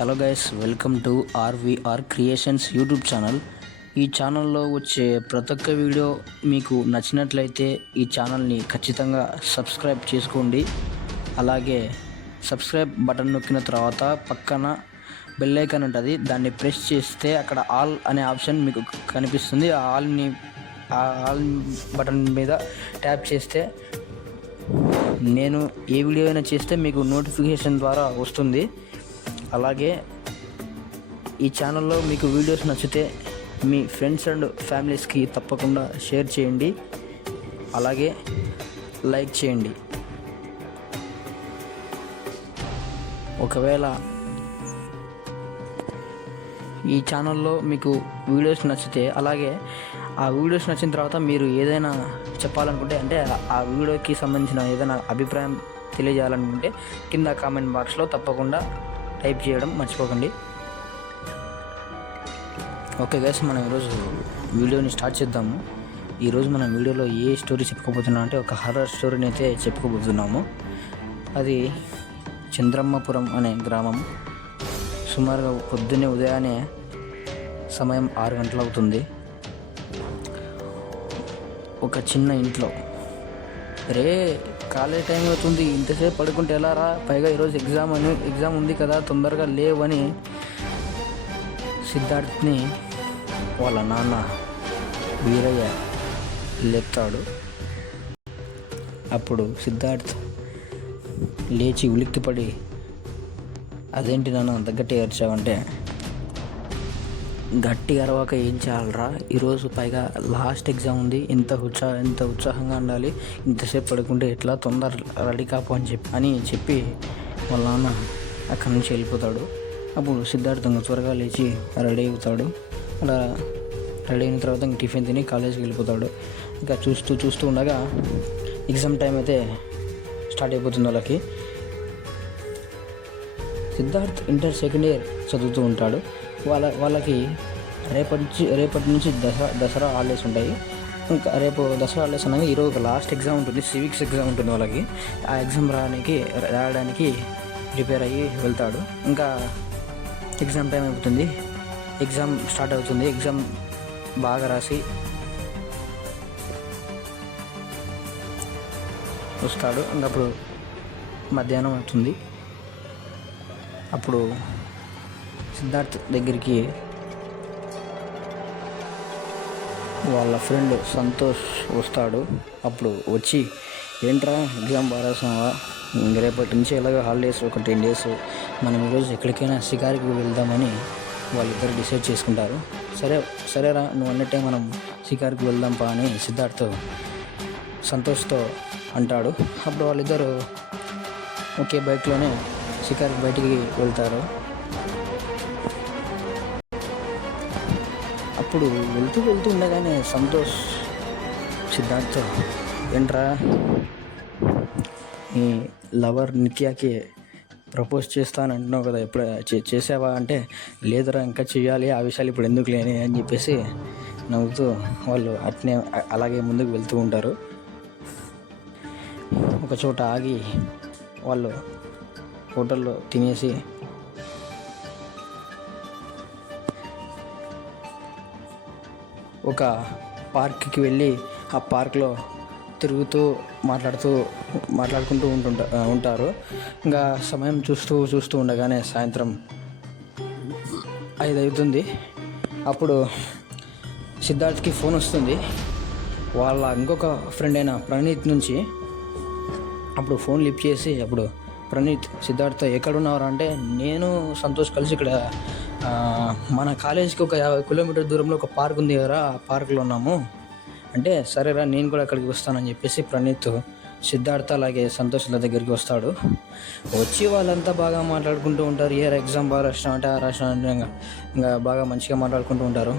Hello guys, welcome to RVR creations YouTube channel. ఈ ఛానల్లో వచ్చే ప్రతి ఒక్క వీడియో మీకు నచ్చినట్లయితే ఈ ఛానల్ని ఖచ్చితంగా సబ్స్క్రైబ్ చేసుకోండి. అలాగే సబ్స్క్రైబ్ బటన్ నొక్కిన తర్వాత పక్కన బెల్ ఐకాన్ ఉంటుంది, దాన్ని ప్రెస్ చేస్తే అక్కడ ఆల్ అనే ఆప్షన్ మీకు కనిపిస్తుంది. ఆ ఆల్ బటన్ మీద ట్యాప్ చేస్తే నేను ఏ వీడియో అయినా చేస్తే మీకు నోటిఫికేషన్ ద్వారా వస్తుంది. అలాగే ఈ ఛానల్లో మీకు వీడియోస్ నచ్చితే మీ ఫ్రెండ్స్ అండ్ ఫ్యామిలీస్కి తప్పకుండా షేర్ చేయండి, అలాగే లైక్ చేయండి. ఒకవేళ ఈ ఛానల్లో మీకు వీడియోస్ నచ్చితే, అలాగే ఆ వీడియోస్ నచ్చిన తర్వాత మీరు ఏదైనా చెప్పాలనుకుంటే, అంటే ఆ వీడియోకి సంబంధించిన ఏదైనా అభిప్రాయం తెలియజేయాలనుకుంటే కింద కామెంట్ బాక్స్లో తప్పకుండా టైప్ చేయడం మర్చిపోకండి. ఓకే గైస్, మనం ఈరోజు వీడియోని స్టార్ట్ చేద్దాము. ఈరోజు మనం వీడియోలో ఏ స్టోరీ చెప్పుకోబోతున్నాం అంటే ఒక హర్రర్ స్టోరీని అయితే చెప్పుకోబోతున్నాము. అది చంద్రమ్మపురం అనే గ్రామం. సుమారుగా పొద్దున్నే ఉదయాన్నే సమయం 6 గంటలు అవుతుంది. ఒక చిన్న ఇంట్లో, రే కాలేజ్ టైం అవుతుంది, ఇంతసేపు పడుకుంటే ఎలా రా, పైగా ఈరోజు ఎగ్జామ్ ఉంది కదా, తొందరగా లేవని సిద్ధార్థ్ని వాళ్ళ నాన్న వీరయ్య లేపుతాడు. అప్పుడు సిద్ధార్థ్ లేచి ఉలిక్కిపడి, అదేంటి నాన్న అంత గట్టిగా అరిచావంటే, గట్టిగా అరవాక ఏం చేయాలరా, ఈరోజు పైగా లాస్ట్ ఎగ్జామ్ ఉంది, ఎంత ఉత్సాహంగా ఉండాలి, ఇంతసేపు పడుకుంటే ఎట్లా, తొందర రెడీ కాపు అని చెప్పి వాళ్ళ నాన్న అక్కడి నుంచి వెళ్ళిపోతాడు. అప్పుడు సిద్ధార్థ్ త్వరగా లేచి రెడీ అవుతాడు. అలా రెడీ అయిన తర్వాత ఇంక టిఫిన్ తిని కాలేజీకి వెళ్ళిపోతాడు. ఇంకా చూస్తూ ఉండగా ఎగ్జామ్ టైం అయితే స్టార్ట్ అయిపోతుంది వాళ్ళకి. సిద్ధార్థ్ ఇంటర్ సెకండ్ ఇయర్ చదువుతూ ఉంటాడు. వాళ్ళకి రేపటి నుంచి దసరా హాలిడేస్ ఉంటాయి. ఇంకా రేపు దసరా హాలిడేస్ అనగా ఈరోజు ఒక లాస్ట్ ఎగ్జామ్ ఉంటుంది, సివిక్స్ ఎగ్జామ్ ఉంటుంది వాళ్ళకి. ఆ ఎగ్జామ్ రాయడానికి ప్రిపేర్ అయ్యి వెళ్తాడు. ఇంకా ఎగ్జామ్ టైం అయిపోతుంది, ఎగ్జామ్ స్టార్ట్ అవుతుంది. ఎగ్జామ్ బాగా రాసి వస్తాడు. ఇంకా అప్పుడు మధ్యాహ్నం అవుతుంది. అప్పుడు సిద్ధార్థ్ దగ్గరికి వాళ్ళ ఫ్రెండ్ సంతోష్ వస్తాడు. అప్పుడు వచ్చి, ఏంట్రా ఎగ్జామ్ బాగా రాసావా, రేపటి నుంచి ఎలాగో హాలిడేస్ ఒక 10 days, మనం ఈరోజు ఎక్కడికైనా షికారుకి వెళ్దామని వాళ్ళిద్దరు డిసైడ్ చేసుకుంటారు. సరేరా నువ్వు అన్నట్టే మనం షికారుకి వెళ్దాంపా అని సిద్ధార్థ్ సంతోష్తో అంటాడు. అప్పుడు వాళ్ళిద్దరూ ఒకే బైక్లోనే షికారుకి బయటికి వెళ్తారు. అప్పుడు వెళ్తూ ఉండగానే సంతోష్ సిద్ధార్థ్, ఏంట్రా నీ లవర్ నిత్యాకి ప్రపోజ్ చేస్తాను అంటున్నావు కదా, ఎప్పుడు చేసావా అంటే, లేదురా ఇంకా చెయ్యాలి, ఆ విషయాలు ఇప్పుడు ఎందుకు లేని అని చెప్పేసి నవ్వుతూ వాళ్ళు అలాగే ముందుకు వెళ్తూ ఉంటారు. ఒక చోట ఆగి వాళ్ళు హోటల్లో తినేసి ఒక పార్క్కి వెళ్ళి ఆ పార్క్లో తిరుగుతూ మాట్లాడుకుంటూ ఉంటారు. ఇంకా సమయం చూస్తూ ఉండగానే సాయంత్రం 5 అవుతుంది. అప్పుడు సిద్ధార్థ్కి ఫోన్ వస్తుంది వాళ్ళ ఇంకొక ఫ్రెండ్ అయిన ప్రణీత్ నుంచి. అప్పుడు ఫోన్ లిఫ్ట్ చేసి, అప్పుడు ప్రణీత్ సిద్ధార్థ్ ఎక్కడున్నారా అంటే, నేను సంతోష్ కలిసి ఇక్కడ మన కాలేజీకి ఒక 50 కిలోమీటర్ దూరంలో ఒక పార్క్ ఉంది కదా, ఆ పార్క్లో ఉన్నాము అంటే, సరేరా నేను కూడా అక్కడికి వస్తానని చెప్పేసి ప్రణీత్ సిద్ధార్థ్ అలాగే సంతోష్ల దగ్గరికి వస్తాడు. వచ్చి వాళ్ళంతా బాగా మాట్లాడుకుంటూ ఉంటారు. ఏ ఎగ్జామ్ బాగా రాసినా అంటే, ఆ రాసినా అంటే ఇంకా బాగా మంచిగా మాట్లాడుకుంటూ ఉంటారు.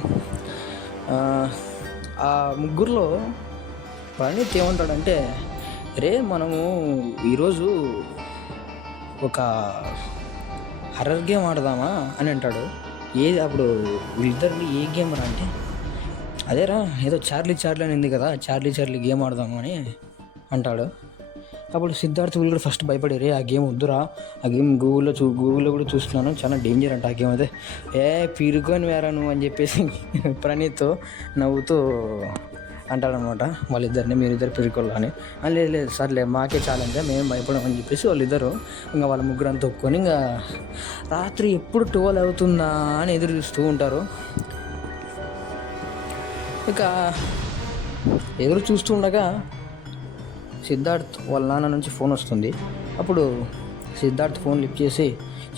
ఆ ముగ్గురులో ప్రణీత్ ఏమంటాడంటే, రే మనము ఈరోజు ఒక హర్రర్ గేమ్ ఆడదామా అని అంటాడు. అప్పుడు వీళ్ళిద్దరిని ఏ గేమ్ రా అంటే, అదేరా ఏదో చార్లీ అని ఉంది కదా, చార్లీ గేమ్ ఆడదాము అని అంటాడు. అప్పుడు సిద్ధార్థ్ వీళ్ళు కూడా ఫస్ట్ భయపడారు, ఆ గేమ్ వద్దురా, ఆ గేమ్ గూగుల్లో కూడా చూస్తున్నాను, చాలా డేంజర్ అంట ఆ గేమ్ అయితే. పీరుకొని వేరా నువ్వు అని చెప్పేసి ప్రణీత్ నవ్వుతూ అంటాడనమాట వాళ్ళిద్దరిని, మీరిద్దరు పిరుకోళ్ళు అని. లేదు లేదు సర్లే మాకే ఛాలెంజ్, మేము భయపడమని చెప్పేసి వాళ్ళిద్దరు ఇంకా వాళ్ళ ముగ్గురంతా ఒప్పుకొని ఇంకా రాత్రి ఎప్పుడు 12 అవుతుందా అని ఎదురు చూస్తూ ఉంటారు. ఇక ఎదురు చూస్తూ ఉండగా సిద్ధార్థ్ వాళ్ళ నాన్న నుంచి ఫోన్ వస్తుంది. అప్పుడు సిద్ధార్థ్ ఫోన్ లిఫ్ట్ చేసి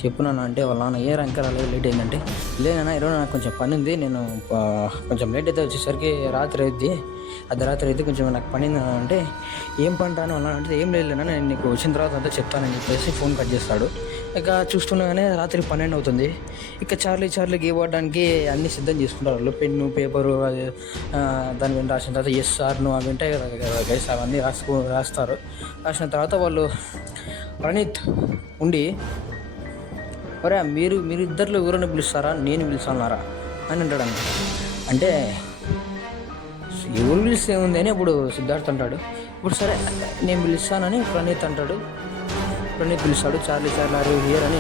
చెప్పున్నాను అంటే వాళ్ళ నాన్న ఏ రంక రాలేదు, లేట్ అయిందంటే, లేదన్నా ఈరోజు నాకు కొంచెం పని ఉంది, నేను కొంచెం లేట్ అయితే వచ్చేసరికి రాత్రి అవుద్ది, అర్ధరాత్రి అయితే కొంచెం నాకు పని ఉంది అంటే, ఏం పని రాను అన్నా అంటే, ఏం లేదన్నా నేను నీకు వచ్చిన తర్వాత అంతా చెప్తానని చెప్పేసి ఫోన్ కట్ చేస్తాడు. ఇక చూస్తుండగానే రాత్రి 12 అవుతుంది. ఇక చార్లీ గేమ్ ఆడడానికి అన్నీ సిద్ధం చేసుకుంటారు వాళ్ళు, పెన్ను పేపరు దాని మీద రాసిన తర్వాత ఎస్ సార్ నువ్వు అవి ఉంటాయి కదా గైస్, అవన్నీ రాస్తారు. రాసిన తర్వాత వాళ్ళు ప్రణీత్ ఉండి, ఒరే మీరిద్దరిలో ఎవరైనా పిలుస్తారా, నేను పిలుస్తున్నారా అని అంటాడు అన్న. అంటే ఎవరు పిలిస్తే ఏముంది అని అప్పుడు సిద్ధార్థ్ అంటాడు. ఇప్పుడు సరే నేను పిలుస్తానని ప్రణీత్ అంటాడు. ప్రణీత్ పిలుస్తాడు, చార్లీ ఆర్ హియర్ అని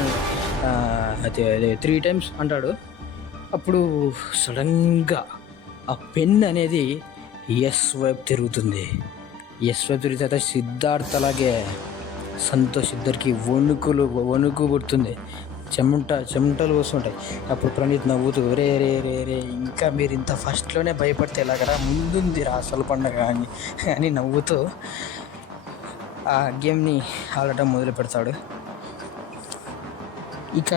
3 times అంటాడు. అప్పుడు సడన్గా ఆ పెన్ అనేది ఎస్ వైపు తిరుగుతుంది. ఎస్ వైపు తిరిగితే అయితే సిద్ధార్థ్ అలాగే సంతోష్ ఇద్దరికి వణుకు పుడుతుంది, చెమటలు వస్తుంటాయి. అప్పుడు ప్రణీత్ నవ్వుతూ రే ఇంకా మీరు ఇంత ఫస్ట్లోనే భయపడితే ఎలాగరా, ముందుంది రా అసలు పండగ అని నవ్వుతూ ఆ గేమ్ని ఆడటం మొదలు పెడతాడు. ఇక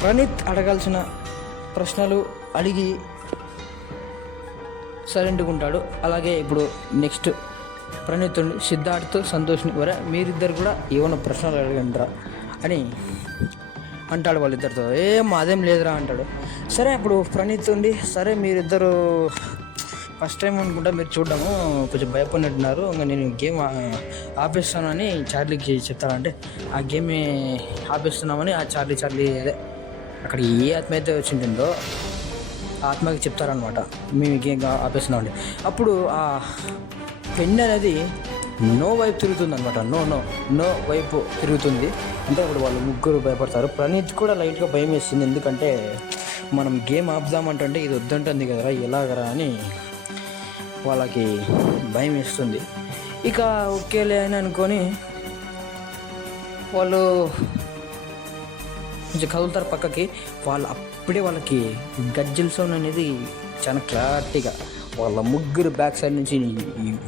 ప్రణీత్ అడగాల్సిన ప్రశ్నలు అడిగి సైలెంట్గా ఉంటాడు. అలాగే ఇప్పుడు నెక్స్ట్ ప్రణీత్ సిద్ధార్థ్ సంతోష్ని మీరిద్దరు కూడా ఏమైనా ప్రశ్నలు అడగండిరా అని అంటాడు వాళ్ళిద్దరితో. అదేం లేదురా అంటాడు. సరే అప్పుడు ప్రణీత్ సరే మీరిద్దరు ఫస్ట్ టైం అనుకుంటా మీరు చూడడము, కొంచెం భయపడినట్టున్నారు, ఇంకా నేను గేమ్ ఆపేస్తానని చార్లీకి చెప్తానంటే, ఆ గేమ్ ఆపేస్తున్నామని ఆ చార్లీ అదే అక్కడ ఏ ఆత్మ అయితే వచ్చింటుందో ఆ ఆత్మకి చెప్తారనమాట, మేము గేమ్ ఆపేస్తున్నామండి. అప్పుడు ఆ పెన్ అనేది నో వైపు తిరుగుతుంది అనమాట, నో వైపు తిరుగుతుంది. అంటే అప్పుడు వాళ్ళు ముగ్గురు భయపడతారు. ప్రణీత్ కూడా లైట్గా భయం వేస్తుంది, ఎందుకంటే మనం గేమ్ ఆపుదామంటే ఇది వద్దంటుంది కదరా, ఎలాగరా అని వాళ్ళకి భయం వేస్తుంది. ఇక ఓకేలే అని అనుకొని వాళ్ళు కొంచెం కదులుతారు పక్కకి. అప్పుడే వాళ్ళకి గజ్జల సౌండ్ అనేది చాలా క్లారిటీగా వాళ్ళ ముగ్గురు బ్యాక్ సైడ్ నుంచి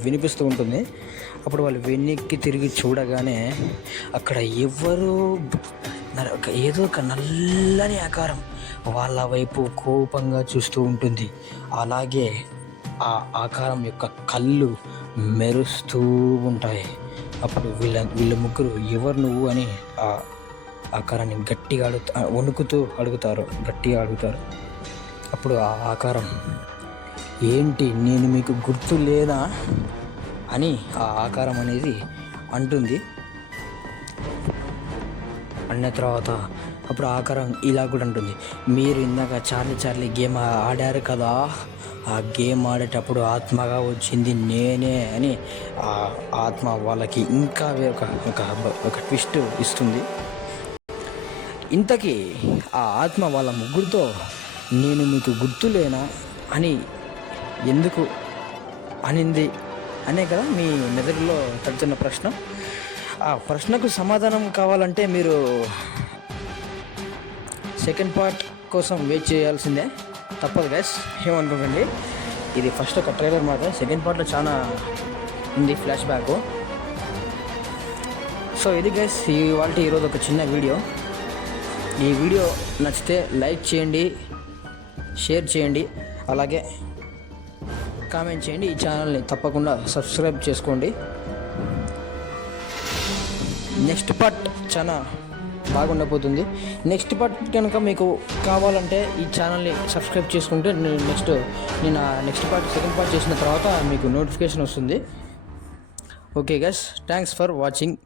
వినిపిస్తూ ఉంటుంది. అప్పుడు వాళ్ళు వెనక్కి తిరిగి చూడగానే అక్కడ ఏదో ఒక నల్లని ఆకారం వాళ్ళ వైపు కోపంగా చూస్తూ ఉంటుంది. అలాగే ఆ ఆకారం యొక్క కళ్ళు మెరుస్తూ ఉంటాయి. అప్పుడు వీళ్ళ ముగ్గురు ఎవరు నువ్వు అని ఆ ఆకారాన్ని గట్టిగా వణుకుతూ గట్టిగా అడుగుతారు. అప్పుడు ఆ ఆకారం, ఏంటి నేను మీకు గుర్తు లేదా అని ఆ ఆకారం అనేది అంటుంది. అన్న తర్వాత అప్పుడు ఆకారం ఇలా కూడా అంటుంది, మీరు ఇందాక చార్లీ గేమ్ ఆడారు కదా, ఆ గేమ్ ఆడేటప్పుడు ఆత్మగా వచ్చింది నేనే అని ఆ ఆత్మ వాళ్ళకి ఇంకా ఒక ట్విస్ట్ ఇస్తుంది. ఇంతకీ ఆ ఆత్మ వాళ్ళ ముగ్గురితో నేను మీకు గుర్తులేనా అని ఎందుకు అనింది అనే కదా మీ మెదడులో తడుతున్న ప్రశ్న. ఆ ప్రశ్నకు సమాధానం కావాలంటే మీరు సెకండ్ పార్ట్ కోసం వెయిట్ చేయాల్సిందే, తప్పదు గైస్, ఏమనుకోకండి. ఇది ఫస్ట్ ఒక ట్రైలర్ మాట, సెకండ్ పార్ట్లో చాలా ఉంది ఫ్లాష్ బ్యాక్. సో ఇది గైస్ ఈరోజు ఒక చిన్న వీడియో. ఈ వీడియో నచ్చితే లైక్ చేయండి, షేర్ చేయండి, అలాగే కామెంట్ చేయండి. ఈ ఛానల్ని తప్పకుండా సబ్స్క్రైబ్ చేసుకోండి. నెక్స్ట్ పార్ట్ చాలా బాగుండబోతుంది. నెక్స్ట్ పార్ట్ కనుక మీకు కావాలంటే ఈ ఛానల్ని సబ్స్క్రైబ్ చేసుకుంటే నేను నెక్స్ట్ పార్ట్ సెకండ్ పార్ట్ చేసిన తర్వాత మీకు నోటిఫికేషన్ వస్తుంది. Okay guys, thanks for watching.